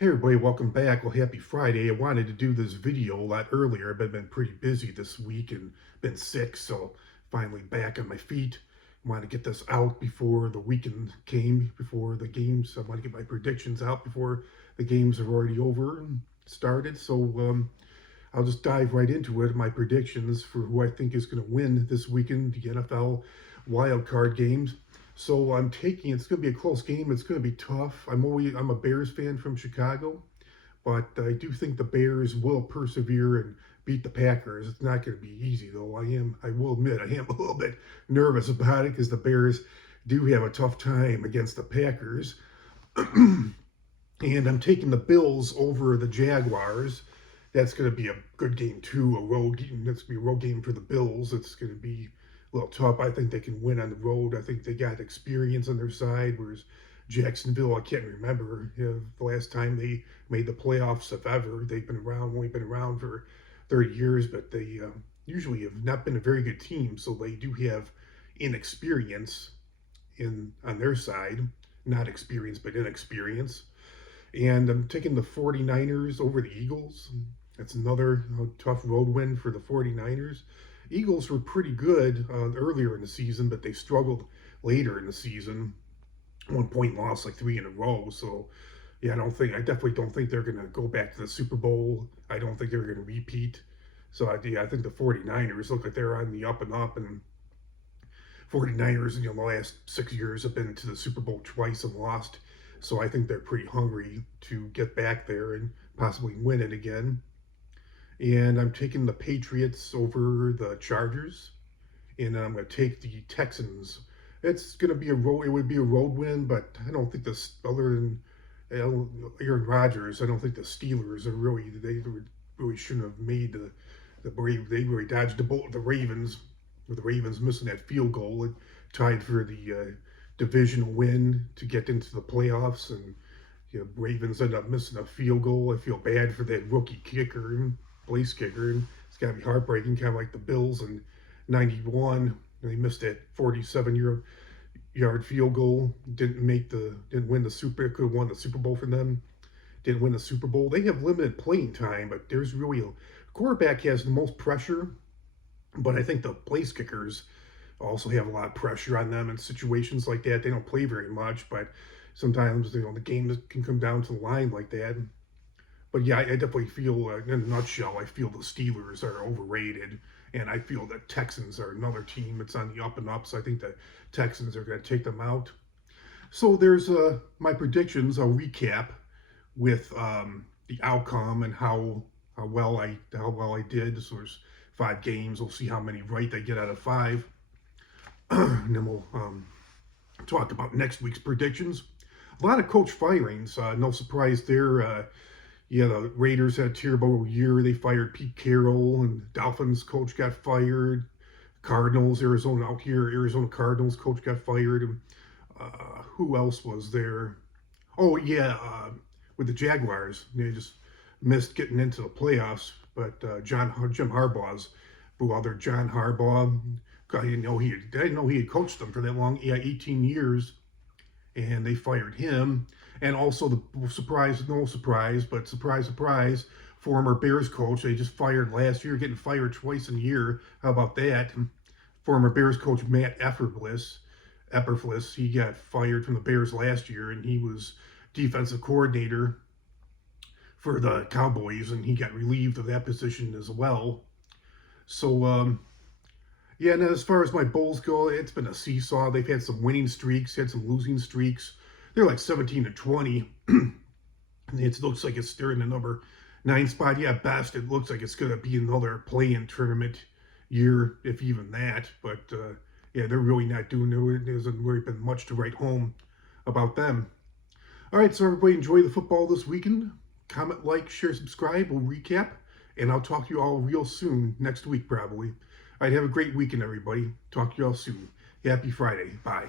Hey everybody, welcome back. Well, happy Friday. I wanted to do this video a lot earlier. I've been pretty busy this week and been sick, so finally back on my feet. I wanted to get this out before the weekend came, before the games. I want to get my predictions out before the games are already over and started. So I'll just dive right into it. My predictions for who I think is going to win this weekend, the NFL wild card games. So I'm taking it's going to be a close game. It's going to be tough. I'm a Bears fan from Chicago, but I do think the Bears will persevere and beat the Packers. It's not going to be easy though. I will admit I am a little bit nervous about it because the Bears do have a tough time against the Packers. And I'm taking the Bills over the Jaguars. That's going to be a good game too. A road game. That's going to be a road game for the Bills. It's going to be a little tough. I think they can win on the road. I think they got experience on their side. Whereas Jacksonville, I can't remember the last time they made the playoffs, if ever. They've been around, only been around for 30 years, but they usually have not been a very good team. So they do have inexperience on their side. Not experience, but inexperience. And I'm taking the 49ers over the Eagles. That's another tough road win for the 49ers. Eagles were pretty good earlier in the season, but they struggled later in the season. 1 point loss, like three in a row. So, yeah, I definitely don't think they're going to go back to the Super Bowl. I don't think they're going to repeat. So, I think the 49ers look like they're on the up and up. And 49ers, in the last 6 years have been to the Super Bowl twice and lost. So I think they're pretty hungry to get back there and possibly win it again. And I'm taking the Patriots over the Chargers. And I'm going to take the Texans. It's going to be it would be a road win, but I don't think other than Aaron Rodgers, I don't think the Steelers are they really shouldn't have made the Brave. They really dodged the bullet with the Ravens, with the Ravens missing that field goal. It tied for the divisional win to get into the playoffs, and Ravens end up missing a field goal. I feel bad for that rookie kicker, place kicker, and it's got to be heartbreaking, kind of like the Bills in '91. They missed that 47-yard field goal. Didn't win the Could have won the Super Bowl for them. Didn't win the Super Bowl. They have limited playing time, but there's really a quarterback has the most pressure. But I think the place kickers also have a lot of pressure on them in situations like that. They don't play very much, but sometimes the game can come down to the line like that. But yeah, I definitely feel, in a nutshell, I feel the Steelers are overrated, and I feel the Texans are another team that's on the up and up. So I think the Texans are going to take them out. So there's my predictions. I'll recap with the outcome and how well I did. So there's 5 games. We'll see how many right I get out of 5. And then we'll talk about next week's predictions. A lot of coach firings. No surprise there. The Raiders had a terrible year. They fired Pete Carroll, and Dolphins coach got fired. Arizona Cardinals coach got fired. And, who else was there? Oh, yeah, with the Jaguars. They just missed getting into the playoffs. But Jim Harbaugh's brother, John Harbaugh, I didn't know he had coached them for that long. Yeah, 18 years, and they fired him. And also no surprise, but surprise, former Bears coach they just fired last year, getting fired twice in a year. How about that? Former Bears coach Matt Eberflus, he got fired from the Bears last year, and he was defensive coordinator for the Cowboys, and he got relieved of that position as well. So, yeah, and as far as my Bulls go, it's been a seesaw. They've had some winning streaks, had some losing streaks. They're like 17-20. It looks like they're in the number 9 spot. Yeah, best. It looks like it's going to be another play-in tournament year, if even that. But, yeah, they're really not doing it. There hasn't really been much to write home about them. All right, so everybody enjoy the football this weekend. Comment, like, share, subscribe. We'll recap. And I'll talk to you all real soon, next week probably. All right, have a great weekend, everybody. Talk to you all soon. Happy Friday. Bye.